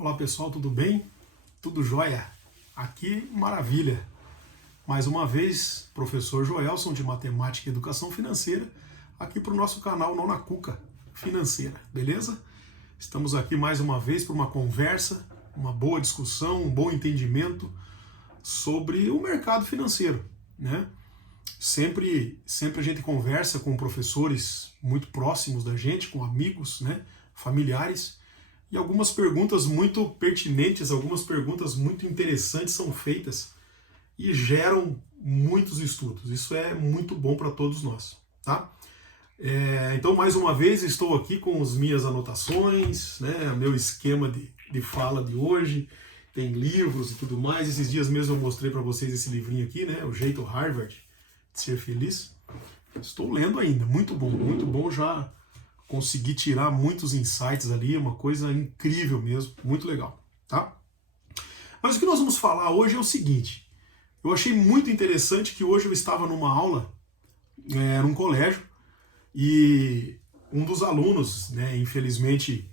Olá pessoal, tudo bem? Tudo jóia? Aqui, maravilha! Mais uma vez, professor Joelson de Matemática e Educação Financeira, aqui para o nosso canal Nona Cuca Financeira, beleza? Estamos aqui mais uma vez para uma conversa, uma boa discussão, um bom entendimento sobre o mercado financeiro, né? Sempre a gente conversa com professores muito próximos da gente, com amigos, né? Familiares, e algumas perguntas muito pertinentes, algumas perguntas muito interessantes são feitas e geram muitos estudos. Isso é muito bom para todos nós, tá? Então, mais uma vez, estou aqui com as minhas anotações, né? O meu esquema de fala de hoje, tem livros e tudo mais. Esses dias mesmo eu mostrei para vocês esse livrinho aqui, né? O Jeito Harvard de Ser Feliz. Estou lendo ainda, muito bom, já consegui tirar muitos insights ali, uma coisa incrível mesmo, muito legal, tá? Mas o que nós vamos falar hoje é o seguinte, eu achei muito interessante que hoje eu estava numa aula, num colégio, e um dos alunos, né, infelizmente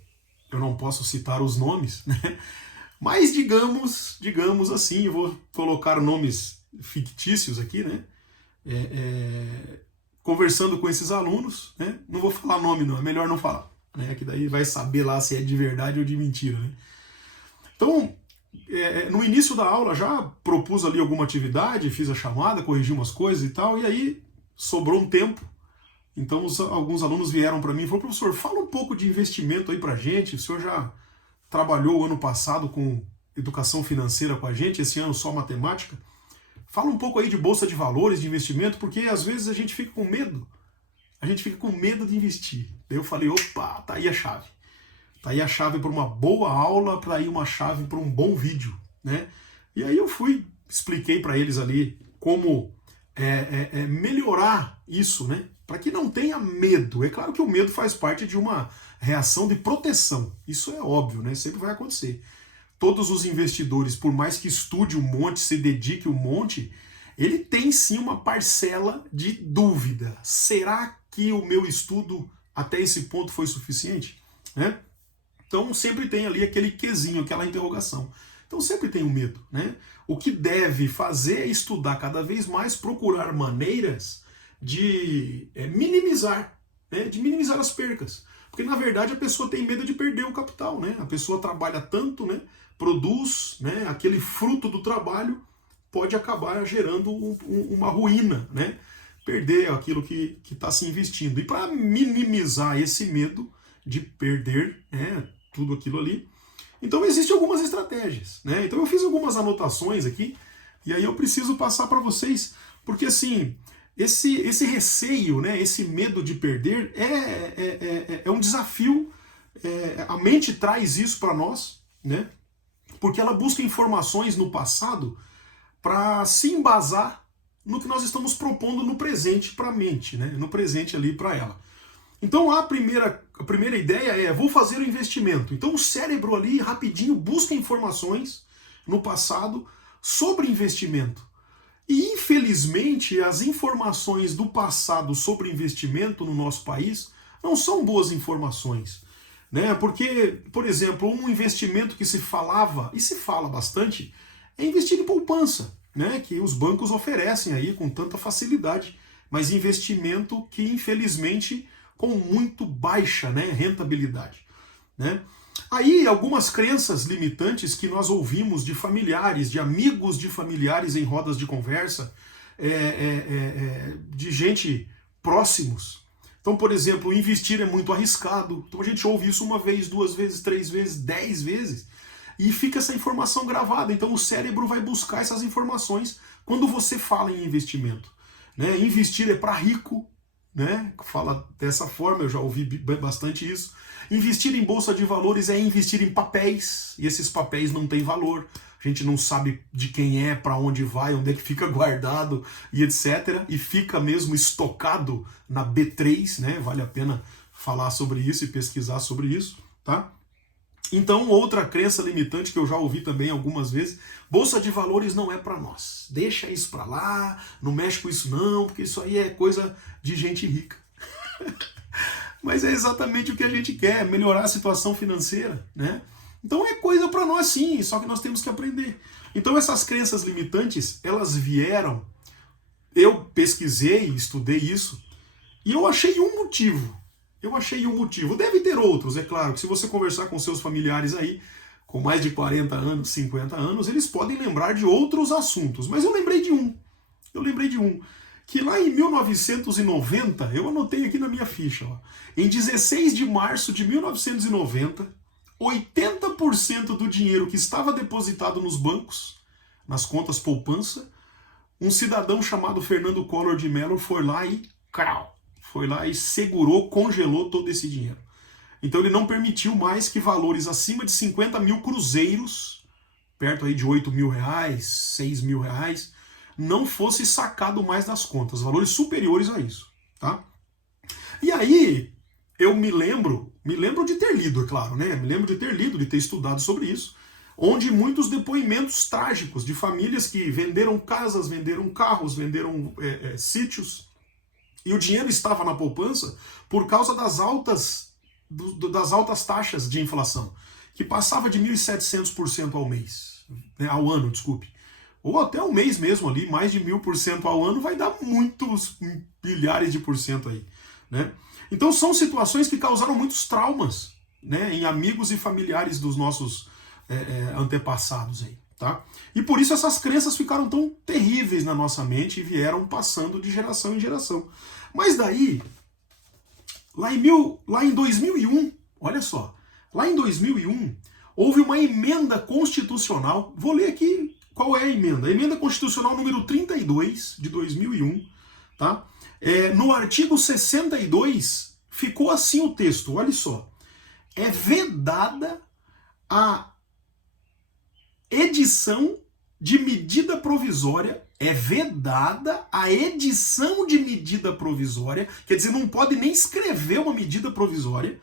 eu não posso citar os nomes, né, mas digamos assim, eu vou colocar nomes fictícios aqui, né, conversando com esses alunos, né? Não vou falar nome não, é melhor não falar, né? Que daí vai saber lá se é de verdade ou de mentira, né? Então, no início da aula já propus ali alguma atividade, fiz a chamada, corrigi umas coisas e tal, e aí sobrou um tempo, então alguns alunos vieram para mim e falaram: professor, fala um pouco de investimento aí pra gente, o senhor já trabalhou o ano passado com educação financeira com a gente, esse ano só matemática, fala um pouco aí de bolsa de valores, de investimento, porque às vezes a gente fica com medo. A gente fica com medo de investir. Daí eu falei, opa, tá aí a chave. Tá aí a chave para uma boa aula, para aí uma chave para um bom vídeo, né? E aí eu expliquei para eles ali como melhorar isso, né? Para que não tenha medo. É claro que o medo faz parte de uma reação de proteção. Isso é óbvio, né? Sempre vai acontecer. Todos os investidores, por mais que estude um monte, se dedique um monte, ele tem sim uma parcela de dúvida. Será que o meu estudo até esse ponto foi suficiente? Né? Então sempre tem ali aquele quesinho, aquela interrogação. Então sempre tem o medo. Né? O que deve fazer é estudar cada vez mais, procurar maneiras de minimizar, né? De minimizar as percas. Porque na verdade a pessoa tem medo de perder o capital. Né? A pessoa trabalha tanto, né? Produz, né, aquele fruto do trabalho, pode acabar gerando uma ruína, né? Perder aquilo que está se investindo. E para minimizar esse medo de perder, né, tudo aquilo ali, então existem algumas estratégias. Né? Então eu fiz algumas anotações aqui, e aí eu preciso passar para vocês, porque assim, esse receio, né, esse medo de perder é um desafio, a mente traz isso para nós, né? Porque ela busca informações no passado para se embasar no que nós estamos propondo no presente para a mente, né? No presente ali para ela. Então a primeira ideia é, vou fazer o investimento. Então o cérebro ali rapidinho busca informações no passado sobre investimento. E infelizmente as informações do passado sobre investimento no nosso país não são boas informações. Né? Porque, por exemplo, um investimento que se falava, e se fala bastante, é investir em poupança, né? Que os bancos oferecem aí com tanta facilidade, mas investimento que, infelizmente, com muito baixa, né, rentabilidade. Né? Aí, algumas crenças limitantes que nós ouvimos de familiares, de amigos de familiares em rodas de conversa, de gente próximos. Então, por exemplo, investir é muito arriscado. Então a gente ouve isso uma vez, 2 vezes, 3 vezes, 10 vezes. E fica essa informação gravada. Então o cérebro vai buscar essas informações quando você fala em investimento. Né? Investir é para rico, né? Fala dessa forma, eu já ouvi bastante isso. Investir em bolsa de valores é investir em papéis. E esses papéis não têm valor. A gente não sabe de quem é, para onde vai, onde é que fica guardado e etc. E fica mesmo estocado na B3, né? Vale a pena falar sobre isso e pesquisar sobre isso, tá? Então, outra crença limitante que eu já ouvi também algumas vezes, bolsa de valores não é para nós. Deixa isso para lá, não mexe com isso não, porque isso aí é coisa de gente rica. Mas é exatamente o que a gente quer, melhorar a situação financeira, né? Então é coisa para nós sim, só que nós temos que aprender. Então essas crenças limitantes, elas vieram, eu pesquisei, estudei isso, e eu achei um motivo. Eu achei um motivo. Deve ter outros, é claro, que se você conversar com seus familiares aí, com mais de 40 anos, 50 anos, eles podem lembrar de outros assuntos. Mas eu lembrei de um. Eu lembrei de um. Que lá em 1990, eu anotei aqui na minha ficha, ó, em 16 de março de 1990, 80% do dinheiro que estava depositado nos bancos, nas contas poupança, um cidadão chamado Fernando Collor de Mello foi lá e segurou, congelou todo esse dinheiro. Então ele não permitiu mais que valores acima de 50 mil cruzeiros, perto aí de 8 mil reais, 6 mil reais, não fosse sacado mais das contas, valores superiores a isso, tá? E aí, eu me lembro de ter lido, é claro, né? Me lembro de ter lido, de ter estudado sobre isso, onde muitos depoimentos trágicos de famílias que venderam casas, venderam carros, venderam sítios, e o dinheiro estava na poupança por causa das altas taxas de inflação, que passava de 1.700% ao mês, né, ao ano, desculpe. Ou até um mês mesmo ali, mais de 1.000% ao ano, vai dar muitos milhares de por cento aí, né? Então são situações que causaram muitos traumas, né, em amigos e familiares dos nossos antepassados aí, tá? E por isso essas crenças ficaram tão terríveis na nossa mente e vieram passando de geração em geração. Mas daí, lá em 2001, olha só, lá em 2001, houve uma emenda constitucional, vou ler aqui qual é a emenda. A emenda constitucional número 32 de 2001, tá? No artigo 62, ficou assim o texto, olha só. É vedada a edição de medida provisória, quer dizer, não pode nem escrever uma medida provisória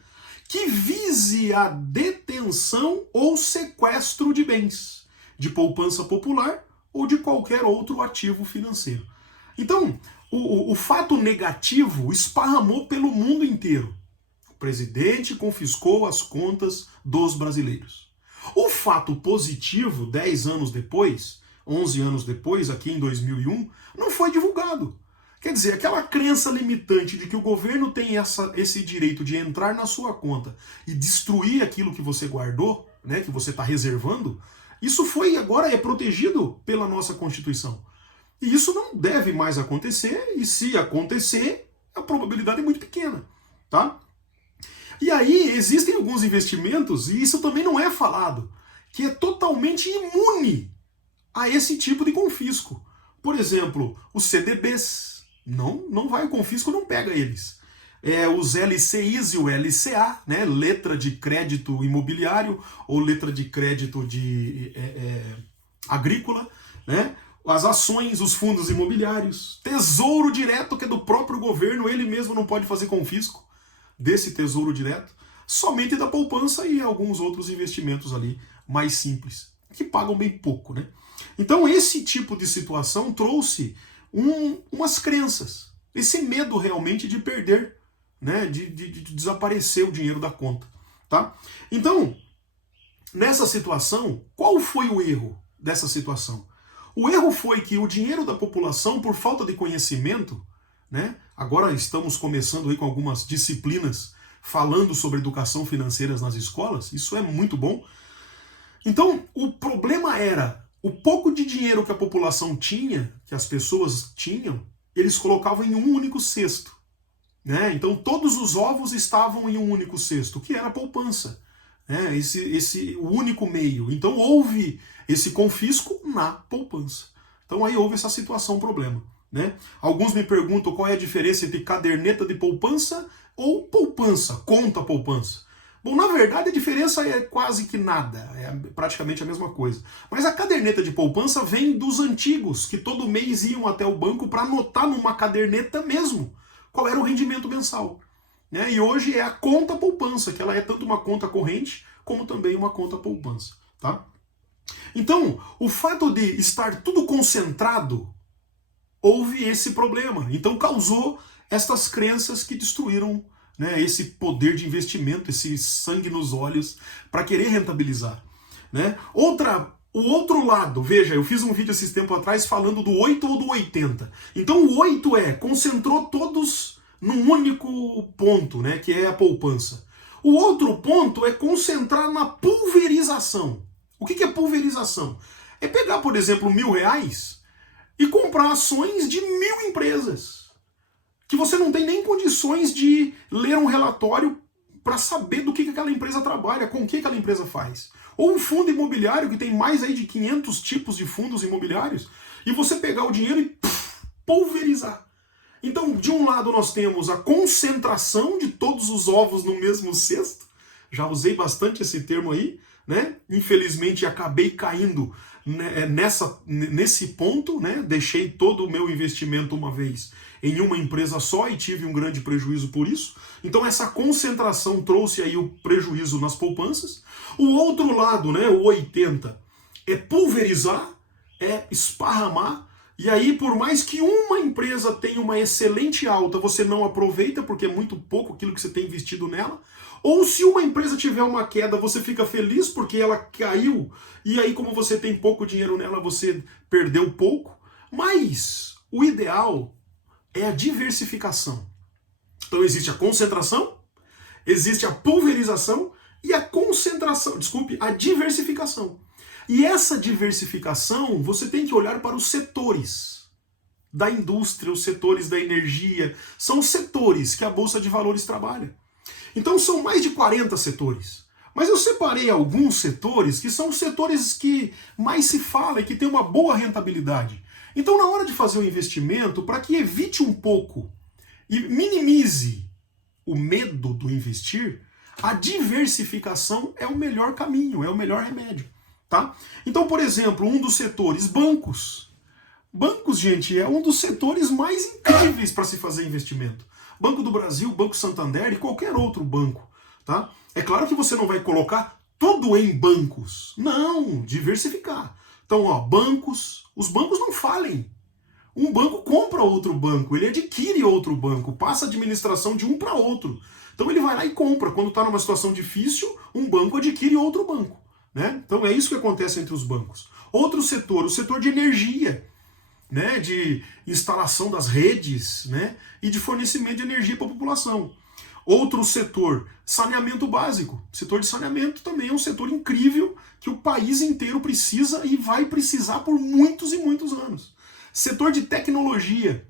que vise a detenção ou sequestro de bens, de poupança popular ou de qualquer outro ativo financeiro. Então, o fato negativo esparramou pelo mundo inteiro. O presidente confiscou as contas dos brasileiros. O fato positivo, 10 anos depois, 11 anos depois, aqui em 2001, não foi divulgado. Quer dizer, aquela crença limitante de que o governo tem esse direito de entrar na sua conta e destruir aquilo que você guardou, né, que você está reservando, isso agora é protegido pela nossa Constituição. E isso não deve mais acontecer, e se acontecer, a probabilidade é muito pequena, tá? E aí existem alguns investimentos, e isso também não é falado, que é totalmente imune a esse tipo de confisco. Por exemplo, os CDBs, não vai, o confisco não pega eles. Os LCIs e o LCA, né, letra de crédito imobiliário ou letra de crédito agrícola, né, as ações, os fundos imobiliários, tesouro direto, que é do próprio governo, ele mesmo não pode fazer confisco desse tesouro direto, somente da poupança e alguns outros investimentos ali mais simples, que pagam bem pouco, né? Então esse tipo de situação trouxe umas crenças, esse medo realmente de perder, né, de desaparecer o dinheiro da conta, tá? Então, nessa situação, qual foi o erro dessa situação? O erro foi que o dinheiro da população, por falta de conhecimento, né, agora estamos começando aí com algumas disciplinas falando sobre educação financeira nas escolas, isso é muito bom. Então, o problema era o pouco de dinheiro que a população tinha, que as pessoas tinham, eles colocavam em um único cesto, né? Então, todos os ovos estavam em um único cesto, que era a poupança, né? O único meio. Então, houve esse confisco na poupança. Então, aí houve essa situação, problema, né? Alguns me perguntam qual é a diferença entre caderneta de poupança ou poupança, conta poupança. Bom, na verdade a diferença é quase que nada, é praticamente a mesma coisa. Mas a caderneta de poupança vem dos antigos, que todo mês iam até o banco para anotar numa caderneta mesmo qual era o rendimento mensal, né? E hoje é a conta poupança, que ela é tanto uma conta corrente como também uma conta poupança, tá? Então, o fato de estar tudo concentrado, houve esse problema. Então causou estas crenças que destruíram né, esse poder de investimento, esse sangue nos olhos para querer rentabilizar. Né? O outro lado, veja, eu fiz um vídeo esses tempos atrás falando do 8 ou do 80. Então o 8 concentrou todos num único ponto, né, que é a poupança. O outro ponto é concentrar na pulverização. O que é pulverização? É pegar, por exemplo, R$1.000 e comprar ações de 1.000 empresas, que você não tem nem condições de ler um relatório para saber do que aquela empresa trabalha, com o que aquela empresa faz. Ou um fundo imobiliário que tem mais aí de 500 tipos de fundos imobiliários, e você pegar o dinheiro e pulverizar. Então, de um lado nós temos a concentração de todos os ovos no mesmo cesto, já usei bastante esse termo aí, né? Infelizmente acabei caindo nesse ponto, né? Deixei todo o meu investimento uma vez em uma empresa só e tive um grande prejuízo por isso. Então essa concentração trouxe aí o prejuízo nas poupanças. O outro lado, né, o 80, é pulverizar, é esparramar. E aí, por mais que uma empresa tenha uma excelente alta, você não aproveita porque é muito pouco aquilo que você tem investido nela. Ou se uma empresa tiver uma queda, você fica feliz porque ela caiu. E aí, como você tem pouco dinheiro nela, você perdeu pouco. Mas o ideal é a diversificação. Então existe a concentração, existe a pulverização e a diversificação. E essa diversificação, você tem que olhar para os setores da indústria, os setores da energia, são os setores que a Bolsa de Valores trabalha. Então são mais de 40 setores. Mas eu separei alguns setores que são os setores que mais se fala e que tem uma boa rentabilidade. Então, na hora de fazer o investimento, para que evite um pouco e minimize o medo do investir, a diversificação é o melhor caminho, é o melhor remédio. Tá? Então, por exemplo, um dos setores, bancos. Bancos, gente, é um dos setores mais incríveis para se fazer investimento. Banco do Brasil, Banco Santander e qualquer outro banco. Tá? É claro que você não vai colocar tudo em bancos. Não, diversificar. Então, ó, bancos, os bancos não falem. Um banco compra outro banco, ele adquire outro banco, passa a administração de um para outro. Então ele vai lá e compra. Quando está numa situação difícil, um banco adquire outro banco. Né? Então é isso que acontece entre os bancos. Outro setor, o setor de energia, né? De instalação das redes, né? E de fornecimento de energia para a população. Outro setor, saneamento básico. O setor de saneamento também é um setor incrível que o país inteiro precisa e vai precisar por muitos e muitos anos. Setor de tecnologia,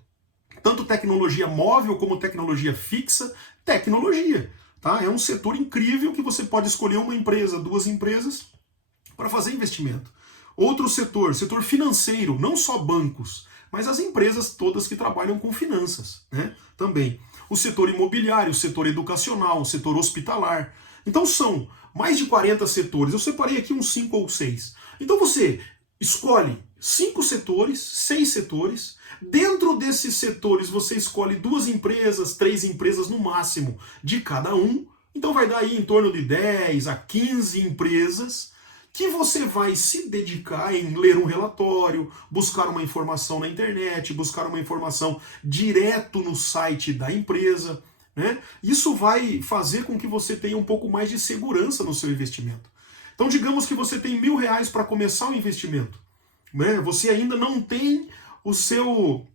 tanto tecnologia móvel como tecnologia fixa, tecnologia. Tá? É um setor incrível que você pode escolher uma empresa, duas empresas para fazer investimento. Outro setor, setor financeiro, não só bancos, mas as empresas todas que trabalham com finanças, né? Também. O setor imobiliário, o setor educacional, o setor hospitalar. Então são mais de 40 setores. Eu separei aqui uns 5 ou 6. Então você escolhe 5 setores, 6 setores. Dentro desses setores você escolhe 2 empresas, 3 empresas no máximo de cada um. Então vai dar aí em torno de 10 a 15 empresas que você vai se dedicar em ler um relatório, buscar uma informação na internet, buscar uma informação direto no site da empresa, né? Isso vai fazer com que você tenha um pouco mais de segurança no seu investimento. Então digamos que você tem R$1.000 para começar o investimento, né? Você ainda não tem o seu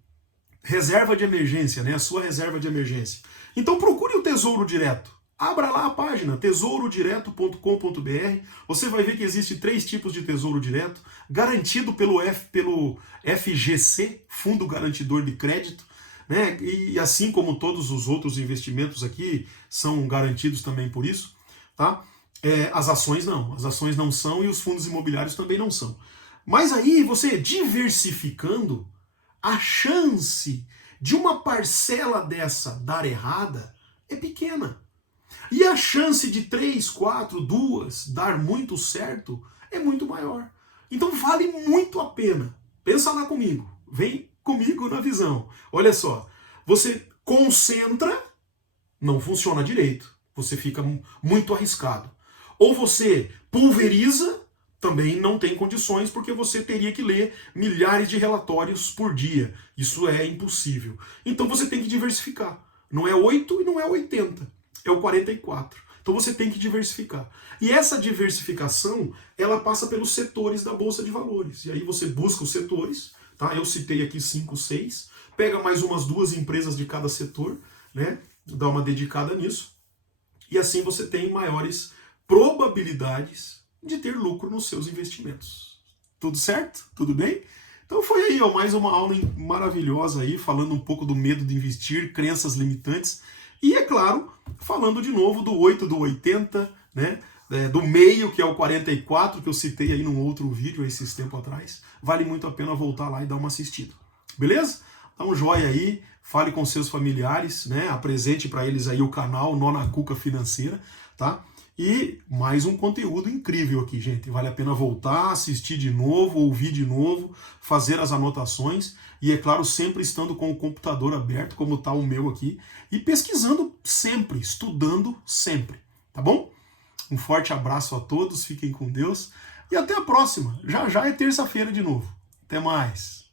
reserva de emergência, né? A sua reserva de emergência. Então procure o Tesouro Direto. Abra lá a página, tesourodireto.com.br. Você vai ver que existe 3 tipos de tesouro direto, garantido pelo FGC, Fundo Garantidor de Crédito, né? E assim como todos os outros investimentos aqui são garantidos também por isso, tá? As ações não são e os fundos imobiliários também não são. Mas aí você diversificando, a chance de uma parcela dessa dar errada é pequena. E a chance de 3, 4, 2 dar muito certo é muito maior. Então vale muito a pena. Pensa lá comigo. Vem comigo na visão. Olha só. Você concentra, não funciona direito. Você fica muito arriscado. Ou você pulveriza, também não tem condições, porque você teria que ler milhares de relatórios por dia. Isso é impossível. Então você tem que diversificar. Não é 8 e não é 80. é o 44. Então você tem que diversificar. E essa diversificação, ela passa pelos setores da Bolsa de Valores. E aí você busca os setores, tá? Eu citei aqui 5, 6. Pega mais umas 2 empresas de cada setor, né? Dá uma dedicada nisso. E assim você tem maiores probabilidades de ter lucro nos seus investimentos. Tudo certo? Tudo bem? Então foi aí, ó, mais uma aula maravilhosa aí, falando um pouco do medo de investir, crenças limitantes. E, é claro, falando de novo do 8 do 80, né? Do meio, que é o 44, que eu citei aí num outro vídeo esses tempos atrás. Vale muito a pena voltar lá e dar uma assistida. Beleza? Dá um joinha aí, fale com seus familiares, né? Apresente para eles aí o canal Nona Cuca Financeira, tá? E mais um conteúdo incrível aqui, gente. Vale a pena voltar, assistir de novo, ouvir de novo, fazer as anotações e, é claro, sempre estando com o computador aberto, como está o meu aqui, e pesquisando sempre, estudando sempre, tá bom? Um forte abraço a todos, fiquem com Deus e até a próxima. Já já é terça-feira de novo. Até mais.